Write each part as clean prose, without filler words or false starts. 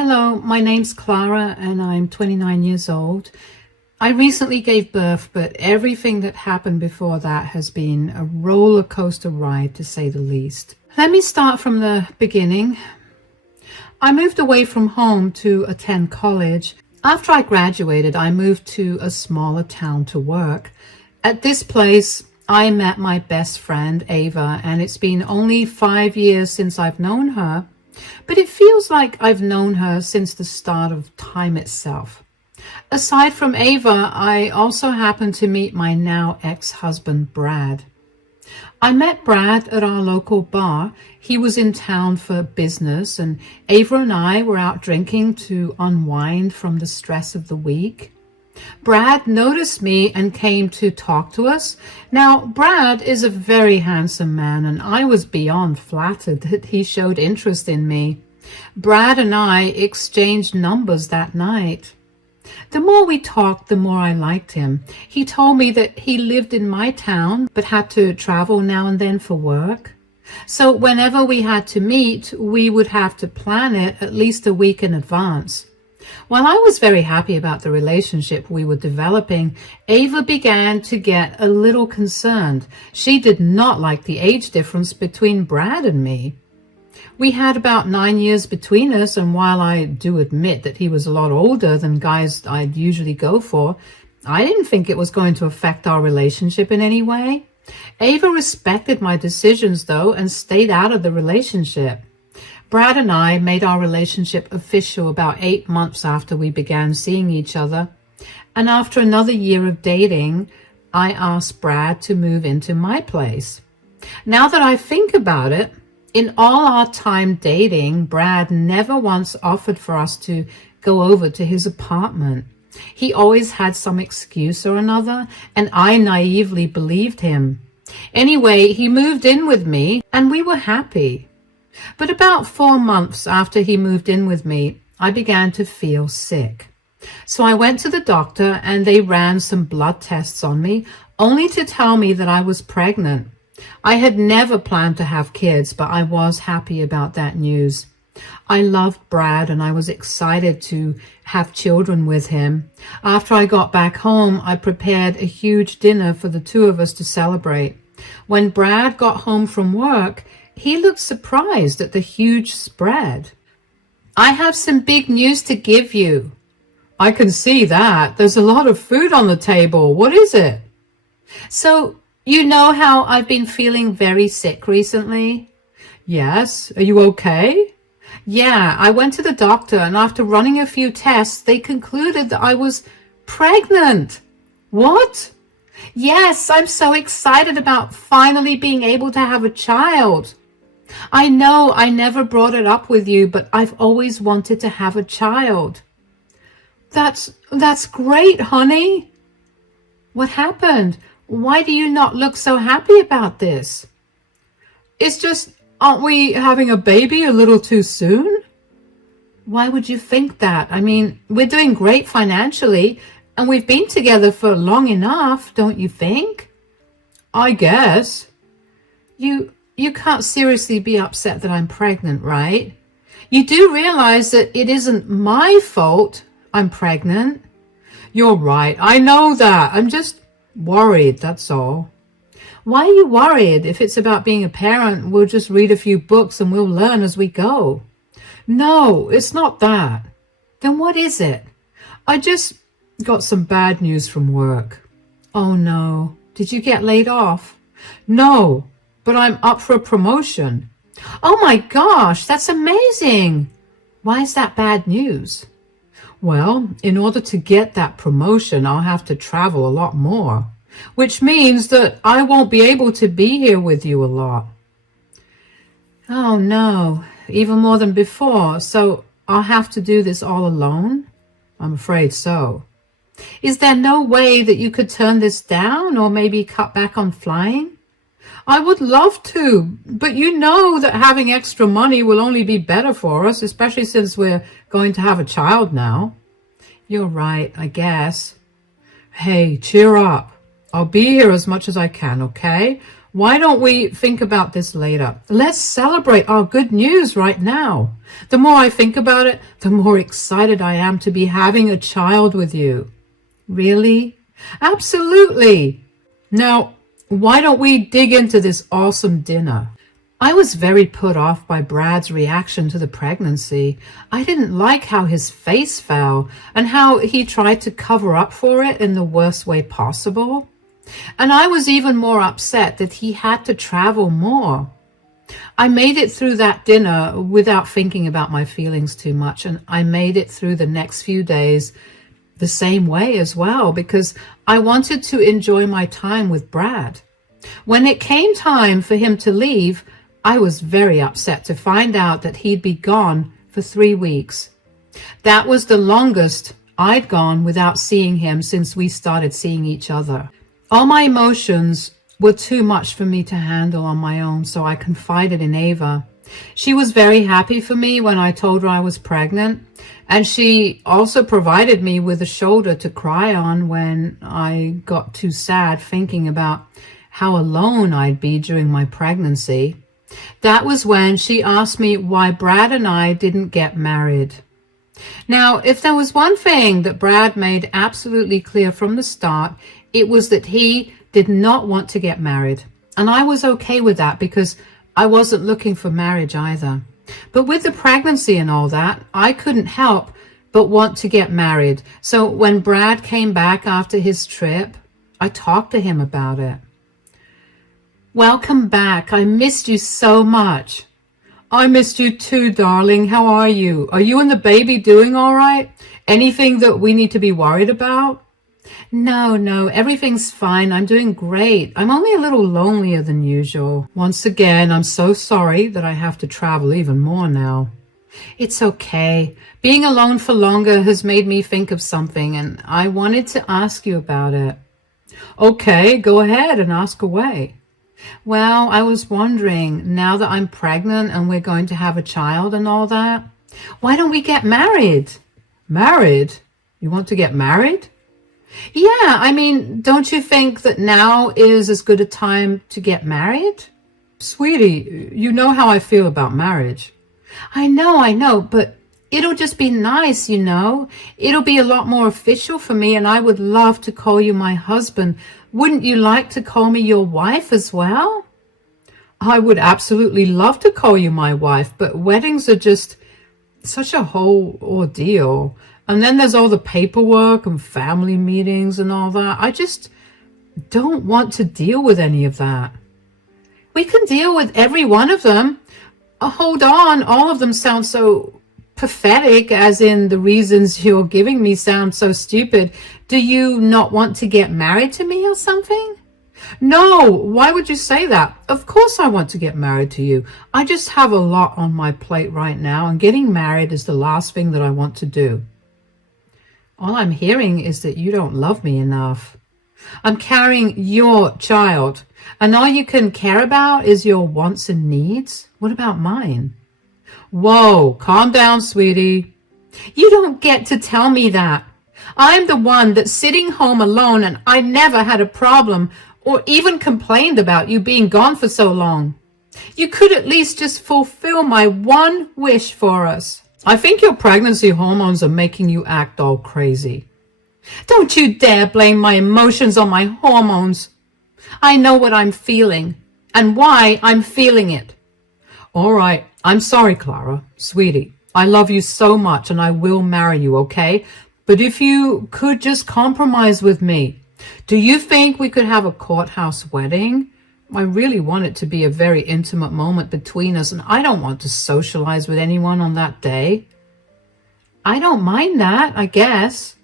Hello, my name's Clara and I'm 29 years old. I recently gave birth, but everything that happened before that has been a roller coaster ride, to say the least. Let me start from the beginning. I moved away from home to attend college. After I graduated, I moved to a smaller town to work. At this place, I met my best friend, Ava, and it's been only 5 years since I've known her. But it feels like I've known her since the start of time itself. Aside from Ava, I also happened to meet my now ex-husband, Brad. I met Brad at our local bar. He was in town for business, and Ava and I were out drinking to unwind from the stress of the week. Brad noticed me and came to talk to us. Now, Brad is a very handsome man, and I was beyond flattered that he showed interest in me. Brad and I exchanged numbers that night. The more we talked, the more I liked him. He told me that he lived in my town, but had to travel now and then for work. So whenever we had to meet, we would have to plan it at least a week in advance. While I was very happy about the relationship we were developing, Ava began to get a little concerned. She did not like the age difference between Brad and me. We had about 9 years between us, and while I do admit that he was a lot older than guys I'd usually go for, I didn't think it was going to affect our relationship in any way. Ava respected my decisions, though, and stayed out of the relationship. Brad and I made our relationship official about 8 months after we began seeing each other. And after another year of dating, I asked Brad to move into my place. Now that I think about it, in all our time dating, Brad never once offered for us to go over to his apartment. He always had some excuse or another, and I naively believed him. Anyway, he moved in with me, and we were happy. But about 4 months after he moved in with me, I began to feel sick. So I went to the doctor and they ran some blood tests on me, only to tell me that I was pregnant. I had never planned to have kids, but I was happy about that news. I loved Brad and I was excited to have children with him. After I got back home, I prepared a huge dinner for the two of us to celebrate. When Brad got home from work, he looked surprised at the huge spread. "I have some big news to give you." "I can see that. There's a lot of food on the table. What is it?" "So, you know how I've been feeling very sick recently?" "Yes. Are you okay?" "Yeah, I went to the doctor, and after running a few tests, they concluded that I was pregnant." "What?" "Yes, I'm so excited about finally being able to have a child." "I know I never brought it up with you, but I've always wanted to have a child." That's great, honey." "What happened? Why do you not look so happy about this?" "It's just, aren't we having a baby a little too soon?" "Why would you think that? I mean, we're doing great financially, and we've been together for long enough, don't you think?" "I guess." You can't seriously be upset that I'm pregnant, right? You do realize that it isn't my fault I'm pregnant?" "You're right. I know that. I'm just worried, that's all." "Why are you worried? If it's about being a parent, we'll just read a few books and we'll learn as we go." "No, it's not that." "Then what is it?" "I just got some bad news from work." "Oh no. Did you get laid off?" "No. But I'm up for a promotion." "Oh my gosh, that's amazing. Why is that bad news?" "Well, in order to get that promotion, I'll have to travel a lot more, which means that I won't be able to be here with you a lot." "Oh no, even more than before. So I'll have to do this all alone?" "I'm afraid so." "Is there no way that you could turn this down or maybe cut back on flying?" "I would love to, but you know that having extra money will only be better for us, especially since we're going to have a child now." "You're right, I guess." "Hey, cheer up. I'll be here as much as I can, okay? Why don't we think about this later? Let's celebrate our good news right now. The more I think about it, the more excited I am to be having a child with you. Really? Absolutely. Now, why don't we dig into this awesome dinner? I was very put off by Brad's reaction to the pregnancy. I didn't like how his face fell and how he tried to cover up for it in the worst way possible. And I was even more upset that he had to travel more. I made it through that dinner without thinking about my feelings too much, and I made it through the next few days the same way as well, because I wanted to enjoy my time with Brad. When it came time for him to leave, I was very upset to find out that he'd be gone for 3 weeks. That was the longest I'd gone without seeing him since we started seeing each other. All my emotions were too much for me to handle on my own, so I confided in Ava. She was very happy for me when I told her I was pregnant, and she also provided me with a shoulder to cry on when I got too sad thinking about how alone I'd be during my pregnancy. That was when she asked me why Brad and I didn't get married. Now, if there was one thing that Brad made absolutely clear from the start, it was that he did not want to get married. And I was okay with that because I wasn't looking for marriage either. But with the pregnancy and all that, I couldn't help but want to get married. So when Brad came back after his trip, I talked to him about it. Welcome back. I missed you so much. I missed you too, darling. How are you? Are you and the baby doing all right? Anything that we need to be worried about? No, everything's fine. I'm doing great. I'm only a little lonelier than usual. Once again, I'm so sorry that I have to travel even more now. It's okay. Being alone for longer has made me think of something, and I wanted to ask you about it. Okay, go ahead and ask away. Well, I was wondering, now that I'm pregnant and we're going to have a child and all that, why don't we get married? Married? You want to get married? Yeah, I mean, don't you think that now is as good a time to get married? Sweetie, you know how I feel about marriage. I know, but it'll just be nice, you know. It'll be a lot more official for me, and I would love to call you my husband. Wouldn't you like to call me your wife as well? I would absolutely love to call you my wife, but weddings are just such a whole ordeal. And then there's all the paperwork and family meetings and all that. I just don't want to deal with any of that. We can deal with every one of them. Hold on, all of them sound so pathetic, as in the reasons you're giving me sound so stupid. Do you not want to get married to me or something? No, why would you say that? Of course I want to get married to you. I just have a lot on my plate right now, and getting married is the last thing that I want to do. All I'm hearing is that you don't love me enough. I'm carrying your child, and all you can care about is your wants and needs. What about mine? Whoa, calm down, sweetie. You don't get to tell me that. I'm the one that's sitting home alone, and I never had a problem or even complained about you being gone for so long. You could at least just fulfill my one wish for us. I think your pregnancy hormones are making you act all crazy. Don't you dare blame my emotions on my hormones. I know what I'm feeling and why I'm feeling it. All right, I'm sorry, Clara. Sweetie, I love you so much and I will marry you, okay? But if you could just compromise with me, do you think we could have a courthouse wedding? I really want it to be a very intimate moment between us, and I don't want to socialize with anyone on that day. I don't mind that, I guess.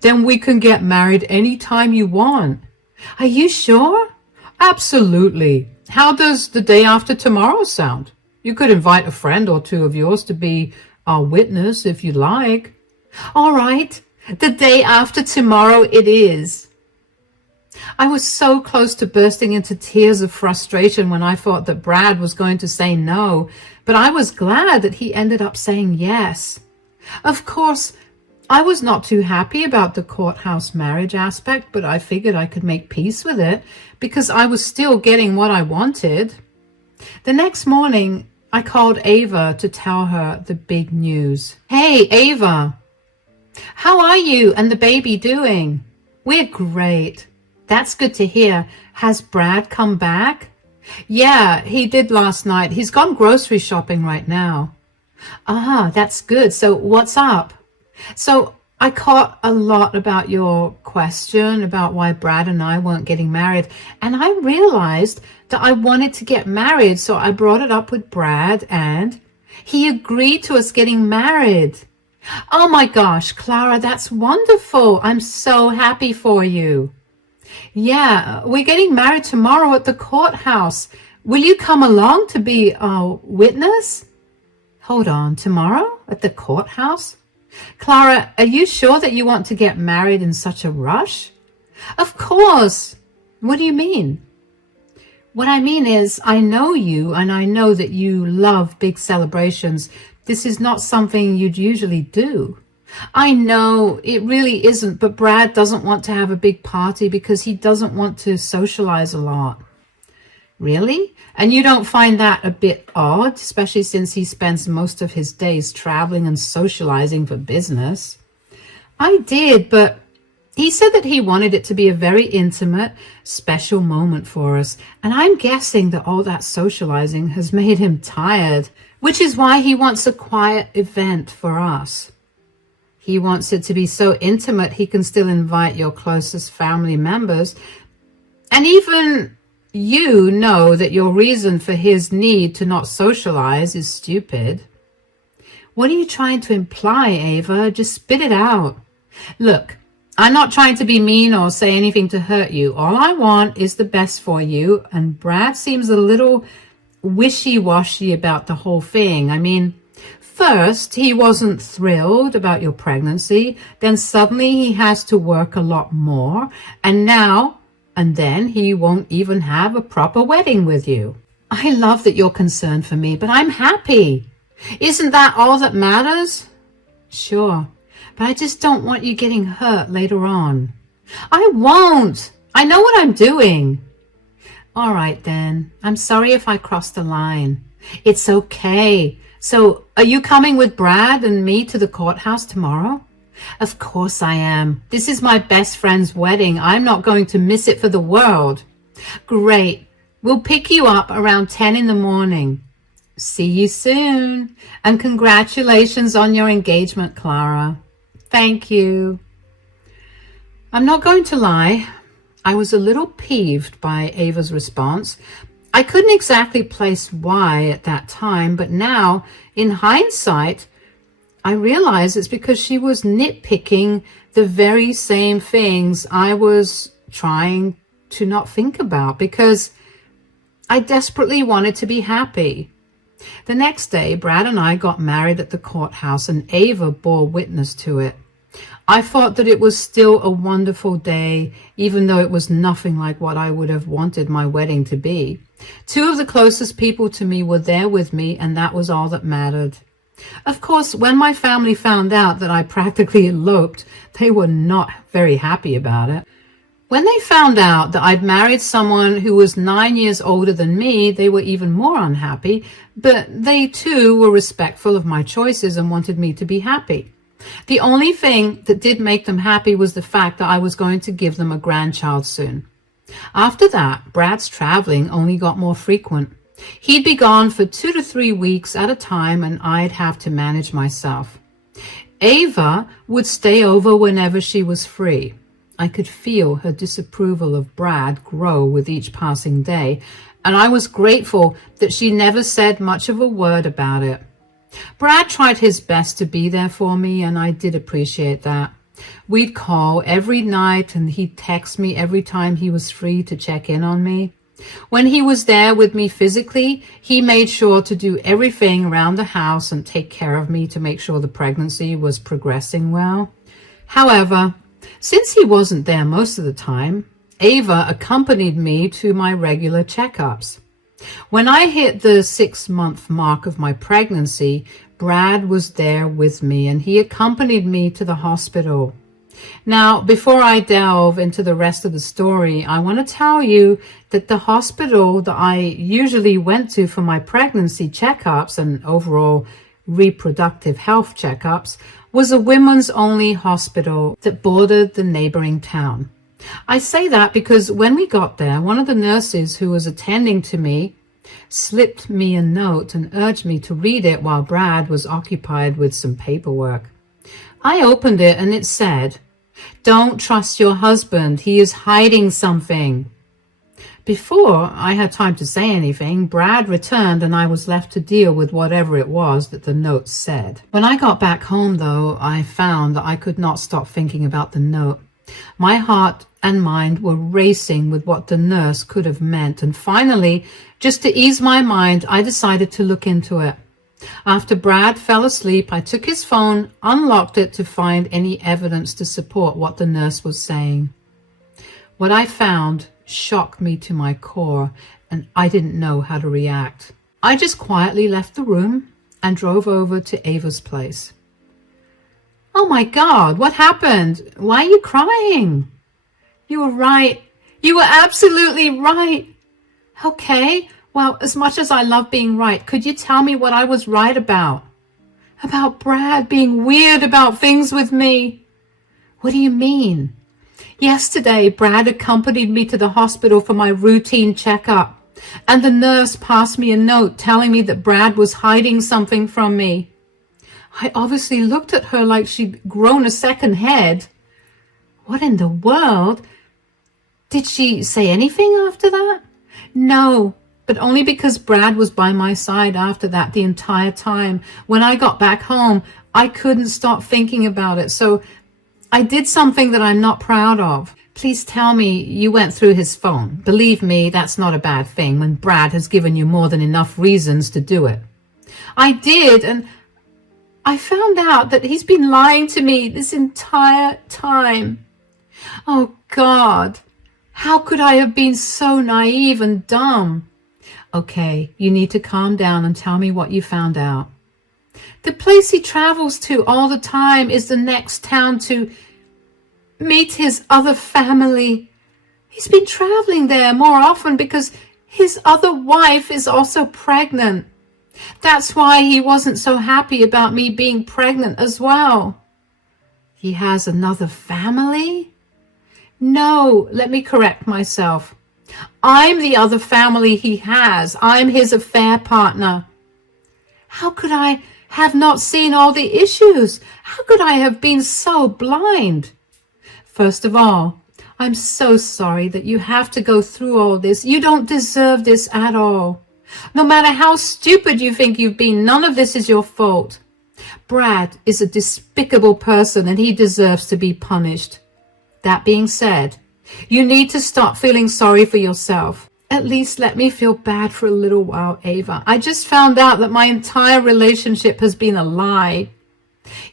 Then we can get married anytime you want. Are you sure? Absolutely. How does the day after tomorrow sound? You could invite a friend or two of yours to be our witness if you like. All right, the day after tomorrow it is. I was so close to bursting into tears of frustration when I thought that Brad was going to say no, but I was glad that he ended up saying yes. Of course, I was not too happy about the courthouse marriage aspect, but I figured I could make peace with it because I was still getting what I wanted. The next morning, I called Ava to tell her the big news. Hey, Ava, how are you and the baby doing? We're great. That's good to hear. Has Brad come back? Yeah, he did last night. He's gone grocery shopping right now. Ah, that's good. So what's up? So I caught a lot about your question about why Brad and I weren't getting married. And I realized that I wanted to get married. So I brought it up with Brad and he agreed to us getting married. Oh my gosh, Clara, that's wonderful. I'm so happy for you. Yeah, we're getting married tomorrow at the courthouse. Will you come along to be a witness? Hold on, tomorrow at the courthouse? Clara, are you sure that you want to get married in such a rush? Of course. What do you mean? What I mean is, I know you and I know that you love big celebrations. This is not something you'd usually do. I know it really isn't, but Brad doesn't want to have a big party because he doesn't want to socialize a lot. Really? And you don't find that a bit odd, especially since he spends most of his days traveling and socializing for business? I did, but he said that he wanted it to be a very intimate, special moment for us. And I'm guessing that all that socializing has made him tired, which is why he wants a quiet event for us. He wants it to be so intimate he can still invite your closest family members. And even you know that your reason for his need to not socialize is stupid. What are you trying to imply, Ava? Just spit it out. Look, I'm not trying to be mean or say anything to hurt you. All I want is the best for you. And Brad seems a little wishy-washy about the whole thing. I mean, first, he wasn't thrilled about your pregnancy. Then suddenly he has to work a lot more. And then he won't even have a proper wedding with you. I love that you're concerned for me, but I'm happy. Isn't that all that matters? Sure, but I just don't want you getting hurt later on. I won't. I know what I'm doing. All right, then. I'm sorry if I crossed the line. It's okay. So, are you coming with Brad and me to the courthouse tomorrow? Of course I am. This is my best friend's wedding. I'm not going to miss it for the world. Great. We'll pick you up around 10 in the morning. See you soon. And congratulations on your engagement, Clara. Thank you. I'm not going to lie. I was a little peeved by Ava's response. I couldn't exactly place why at that time, but now, in hindsight, I realize it's because she was nitpicking the very same things I was trying to not think about because I desperately wanted to be happy. The next day, Brad and I got married at the courthouse and Ava bore witness to it. I thought that it was still a wonderful day, even though it was nothing like what I would have wanted my wedding to be. Two of the closest people to me were there with me, and that was all that mattered. Of course, when my family found out that I practically eloped, they were not very happy about it. When they found out that I'd married someone who was 9 years older than me, they were even more unhappy, but they too were respectful of my choices and wanted me to be happy. The only thing that did make them happy was the fact that I was going to give them a grandchild soon. After that, Brad's traveling only got more frequent. He'd be gone for 2 to 3 weeks at a time, and I'd have to manage myself. Ava would stay over whenever she was free. I could feel her disapproval of Brad grow with each passing day, and I was grateful that she never said much of a word about it. Brad tried his best to be there for me, and I did appreciate that. We'd call every night, and he'd text me every time he was free to check in on me. When he was there with me physically, he made sure to do everything around the house and take care of me to make sure the pregnancy was progressing well. However, since he wasn't there most of the time, Ava accompanied me to my regular checkups. When I hit the 6-month mark of my pregnancy, Brad was there with me, and he accompanied me to the hospital. Now, before I delve into the rest of the story, I want to tell you that the hospital that I usually went to for my pregnancy checkups and overall reproductive health checkups was a women's only hospital that bordered the neighboring town. I say that because when we got there, one of the nurses who was attending to me slipped me a note and urged me to read it while Brad was occupied with some paperwork. I opened it and it said, "Don't trust your husband. He is hiding something." Before I had time to say anything, Brad returned and I was left to deal with whatever it was that the note said. When I got back home, though, I found that I could not stop thinking about the note. My heart and mind were racing with what the nurse could have meant, and finally, just to ease my mind, I decided to look into it. After Brad fell asleep, I took his phone, unlocked it to find any evidence to support what the nurse was saying. What I found shocked me to my core, and I didn't know how to react. I just quietly left the room and drove over to Ava's place. "Oh my God, what happened? Why are you crying?" "You were right. You were absolutely right." "Okay, well, as much as I love being right, could you tell me what I was right about?" "About Brad being weird about things with me." "What do you mean?" "Yesterday, Brad accompanied me to the hospital for my routine checkup, and the nurse passed me a note telling me that Brad was hiding something from me." I obviously looked at her like she'd grown a second head. "What in the world? Did she say anything after that?" "No, but only because Brad was by my side after that the entire time. When I got back home, I couldn't stop thinking about it, so I did something that I'm not proud of." "Please tell me you went through his phone. Believe me, that's not a bad thing when Brad has given you more than enough reasons to do it." "I did, and I found out that he's been lying to me this entire time." "Oh God, how could I have been so naive and dumb?" "Okay, you need to calm down and tell me what you found out." "The place he travels to all the time is the next town to meet his other family. He's been traveling there more often because his other wife is also pregnant. That's why he wasn't so happy about me being pregnant as well." "He has another family?" "No, let me correct myself. I'm the other family he has. I'm his affair partner." "How could I have not seen all the issues? How could I have been so blind?" "First of all, I'm so sorry that you have to go through all this. You don't deserve this at all. No matter how stupid you think you've been, none of this is your fault. Brad is a despicable person and he deserves to be punished. That being said, you need to stop feeling sorry for yourself. At least let me feel bad for a little while, Ava. I just found out that my entire relationship has been a lie.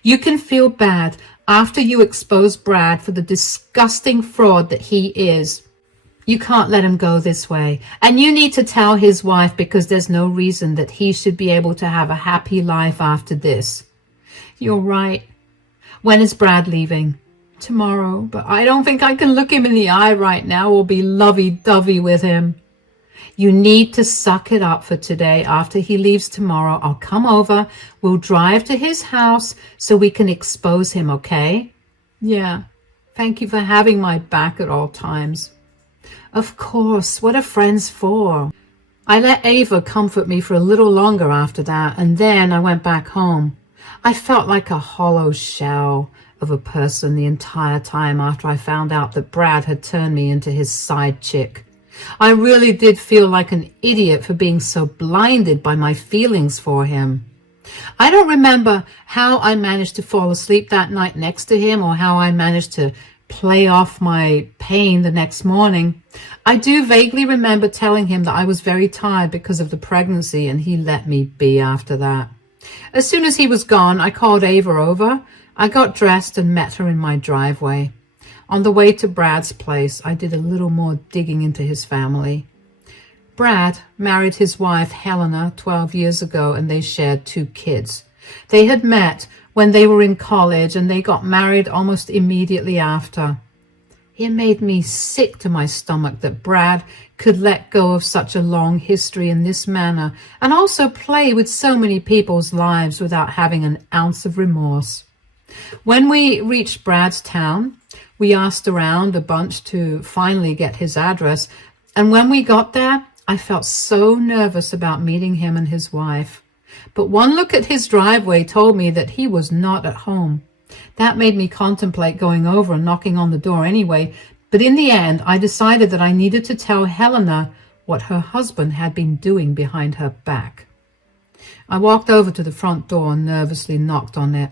You can feel bad after you expose Brad for the disgusting fraud that he is. You can't let him go this way, and you need to tell his wife because there's no reason that he should be able to have a happy life after this." "You're right. When is Brad leaving?" "Tomorrow, but I don't think I can look him in the eye right now or be lovey-dovey with him." "You need to suck it up for today. After he leaves tomorrow, I'll come over. We'll drive to his house so we can expose him, okay?" "Yeah, thank you for having my back at all times." "Of course, what are friends for?" I let Ava comfort me for a little longer after that, and then I went back home. I felt like a hollow shell of a person the entire time after I found out that Brad had turned me into his side chick. I really did feel like an idiot for being so blinded by my feelings for him. I don't remember how I managed to fall asleep that night next to him or how I managed to play off my pain the next morning. I do vaguely remember telling him that I was very tired because of the pregnancy, and he let me be after that. As soon as he was gone, I called Ava over. I got dressed and met her in my driveway. On the way to Brad's place, I did a little more digging into his family. Brad married his wife, Helena, 12 years ago, and they shared 2 kids. They had met when they were in college and they got married almost immediately after. It made me sick to my stomach that Brad could let go of such a long history in this manner and also play with so many people's lives without having an ounce of remorse. When we reached Brad's town, we asked around a bunch to finally get his address, and when we got there, I felt so nervous about meeting him and his wife. But one look at his driveway told me that he was not at home. That made me contemplate going over and knocking on the door anyway, but in the end, I decided that I needed to tell Helena what her husband had been doing behind her back. I walked over to the front door and nervously knocked on it.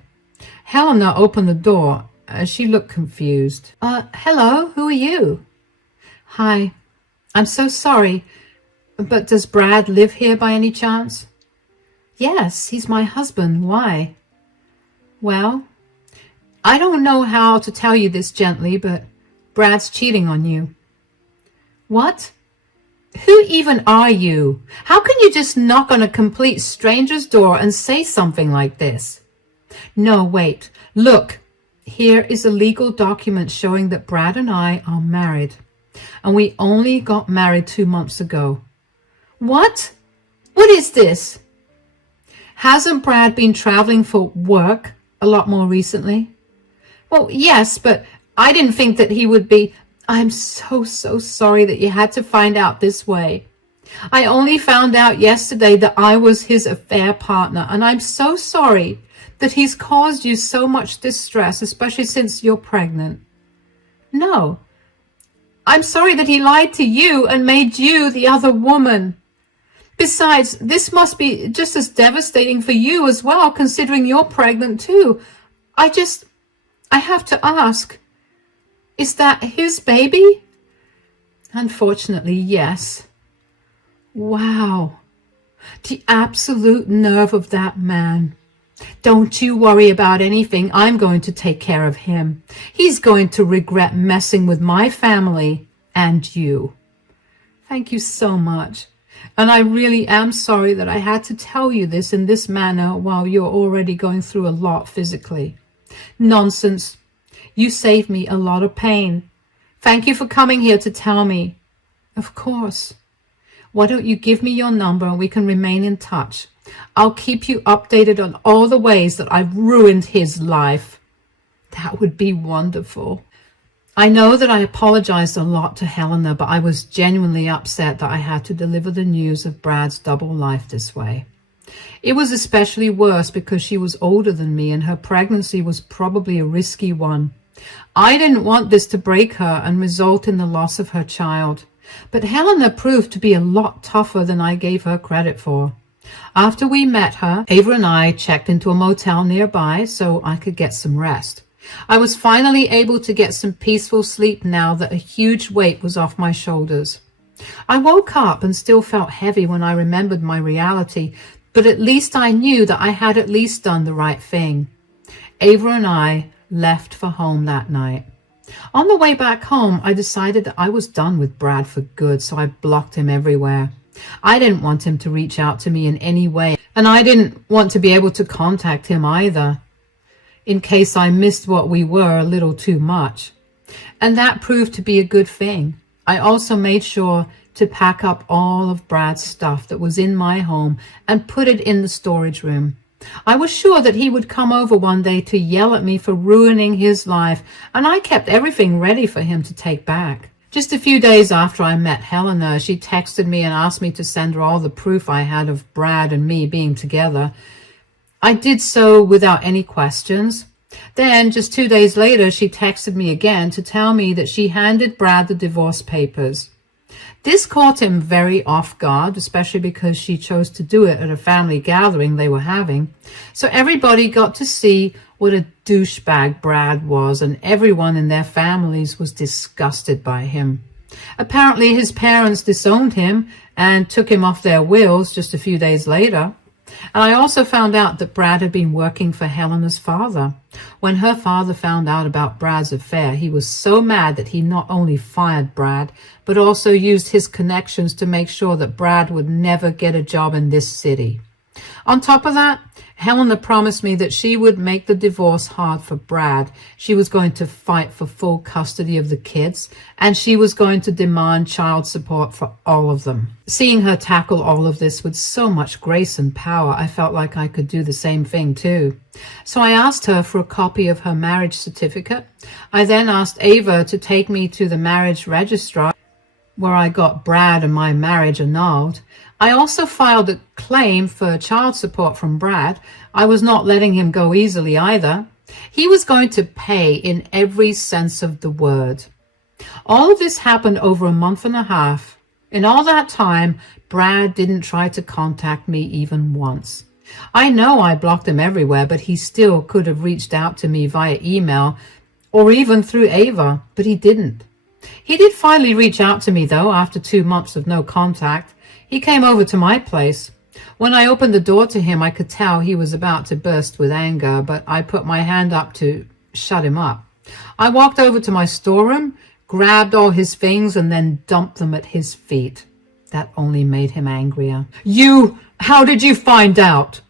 Helena opened the door as she looked confused. Hello, who are you? Hi, I'm so sorry, but does Brad live here by any chance? Yes, he's my husband. Why? Well, I don't know how to tell you this gently, but Brad's cheating on you. What? Who even are you? How can you just knock on a complete stranger's door and say something like this? No, wait. Look, here is a legal document showing that Brad and I are married. And we only got married 2 months ago. What? What is this? Hasn't Brad been traveling for work a lot more recently? Well, yes, but I didn't think that he would be. I'm so sorry that you had to find out this way. I only found out yesterday that I was his affair partner, and I'm so sorry that he's caused you so much distress, especially since you're pregnant. No, I'm sorry that he lied to you and made you the other woman. Besides, this must be just as devastating for you as well, considering you're pregnant too. I have to ask, is that his baby? Unfortunately, yes. Wow, the absolute nerve of that man. Don't you worry about anything. I'm going to take care of him. He's going to regret messing with my family and you. Thank you so much. And I really am sorry that I had to tell you this in this manner while you're already going through a lot physically. Nonsense. You saved me a lot of pain. Thank you for coming here to tell me. Of course. Why don't you give me your number and we can remain in touch? I'll keep you updated on all the ways that I've ruined his life. That would be wonderful. I know that I apologized a lot to Helena, but I was genuinely upset that I had to deliver the news of Brad's double life this way. It was especially worse because she was older than me and her pregnancy was probably a risky one. I didn't want this to break her and result in the loss of her child, but Helena proved to be a lot tougher than I gave her credit for. After we met her, Ava and I checked into a motel nearby so I could get some rest. I was finally able to get some peaceful sleep now that a huge weight was off my shoulders. I woke up and still felt heavy when I remembered my reality, but at least I knew that I had at least done the right thing. Ava and I left for home that night. On the way back home, I decided that I was done with Brad for good, so I blocked him everywhere. I didn't want him to reach out to me in any way, and I didn't want to be able to contact him either, in case I missed what we were a little too much. And that proved to be a good thing. I also made sure to pack up all of Brad's stuff that was in my home and put it in the storage room. I was sure that he would come over one day to yell at me for ruining his life, and I kept everything ready for him to take back. Just a few days after I met Helena, she texted me and asked me to send her all the proof I had of Brad and me being together. I did so without any questions. Then, just 2 days later, she texted me again to tell me that she handed Brad the divorce papers. This caught him very off guard, especially because she chose to do it at a family gathering they were having. So everybody got to see what a douchebag Brad was, and everyone in their families was disgusted by him. Apparently his parents disowned him and took him off their wills just a few days later. And I also found out that Brad had been working for Helena's father. When her father found out about Brad's affair, he was so mad that he not only fired Brad, but also used his connections to make sure that Brad would never get a job in this city. On top of that, Helena promised me that she would make the divorce hard for Brad. She was going to fight for full custody of the kids, and she was going to demand child support for all of them. Seeing her tackle all of this with so much grace and power, I felt like I could do the same thing too. So I asked her for a copy of her marriage certificate. I then asked Ava to take me to the marriage registrar, where I got Brad and my marriage annulled. I also filed a claim for child support from Brad. I was not letting him go easily either. He was going to pay in every sense of the word. All of this happened over a month and a half. In all that time, Brad didn't try to contact me even once. I know I blocked him everywhere, but he still could have reached out to me via email or even through Ava, but he didn't. He did finally reach out to me, though, after 2 months of no contact. He came over to my place. When I opened the door to him, I could tell he was about to burst with anger, but I put my hand up to shut him up. I walked over to my storeroom, grabbed all his things, and then dumped them at his feet. That only made him angrier. How did you find out?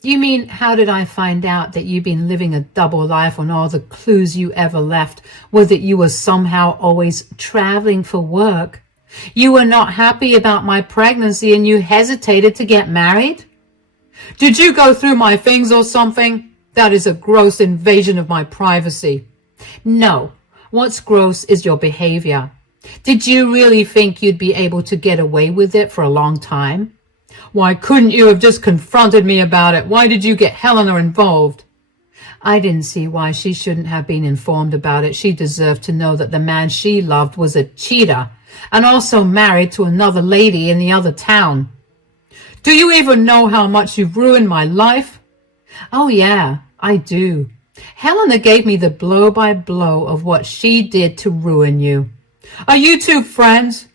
You mean, how did I find out that you've been living a double life when all the clues you ever left were that you were somehow always traveling for work? You were not happy about my pregnancy and you hesitated to get married? Did you go through my things or something? That is a gross invasion of my privacy. No, what's gross is your behavior. Did you really think you'd be able to get away with it for a long time? Why couldn't you have just confronted me about it? Why did you get Helena involved? I didn't see why she shouldn't have been informed about it. She deserved to know that the man she loved was a cheater and also married to another lady in the other town. Do you even know how much you've ruined my life? Oh yeah, I do. Helena gave me the blow-by-blow of what she did to ruin you. Are you two friends?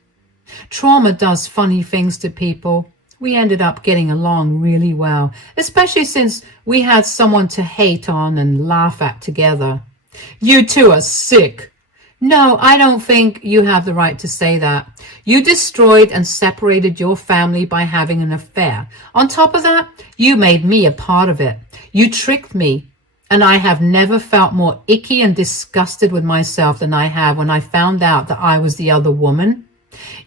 Trauma does funny things to people. We ended up getting along really well, especially since we had someone to hate on and laugh at together. You two are sick. No, I don't think you have the right to say that. You destroyed and separated your family by having an affair. On top of that, you made me a part of it. You tricked me, and I have never felt more icky and disgusted with myself than I have when I found out that I was the other woman.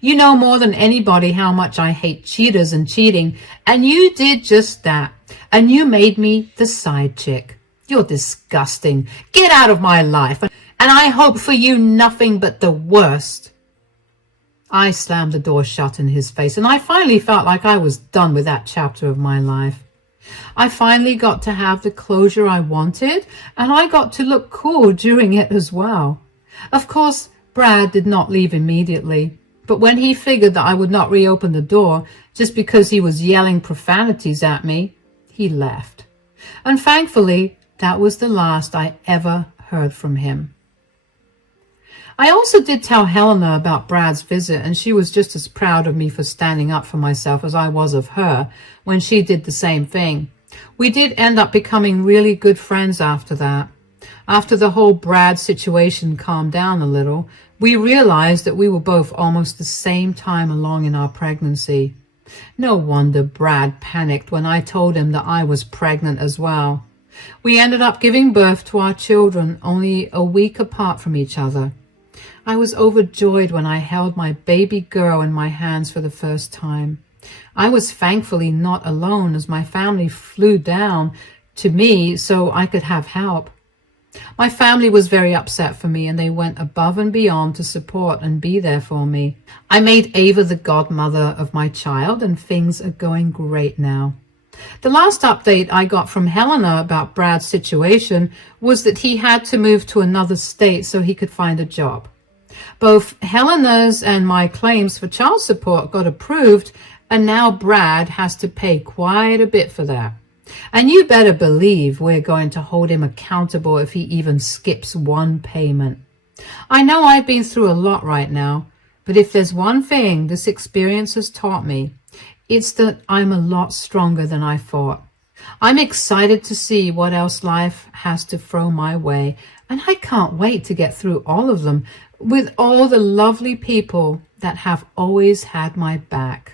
You know more than anybody how much I hate cheaters and cheating, and you did just that, and you made me the side chick. You're disgusting. Get out of my life, and I hope for you nothing but the worst. I slammed the door shut in his face, and I finally felt like I was done with that chapter of my life. I finally got to have the closure I wanted, and I got to look cool during it as well. Of course, Brad did not leave immediately. But when he figured that I would not reopen the door just because he was yelling profanities at me, he left. And thankfully, that was the last I ever heard from him. I also did tell Helena about Brad's visit, and she was just as proud of me for standing up for myself as I was of her when she did the same thing. We did end up becoming really good friends after that. After the whole Brad situation calmed down a little, we realized that we were both almost the same time along in our pregnancy. No wonder Brad panicked when I told him that I was pregnant as well. We ended up giving birth to our children only a week apart from each other. I was overjoyed when I held my baby girl in my hands for the first time. I was thankfully not alone, as my family flew down to me so I could have help. My family was very upset for me, and they went above and beyond to support and be there for me. I made Ava the godmother of my child, and things are going great now. The last update I got from Helena about Brad's situation was that he had to move to another state so he could find a job. Both Helena's and my claims for child support got approved, and now Brad has to pay quite a bit for that. And you better believe we're going to hold him accountable if he even skips one payment. I know I've been through a lot right now, but if there's one thing this experience has taught me, it's that I'm a lot stronger than I thought. I'm excited to see what else life has to throw my way, and I can't wait to get through all of them with all the lovely people that have always had my back.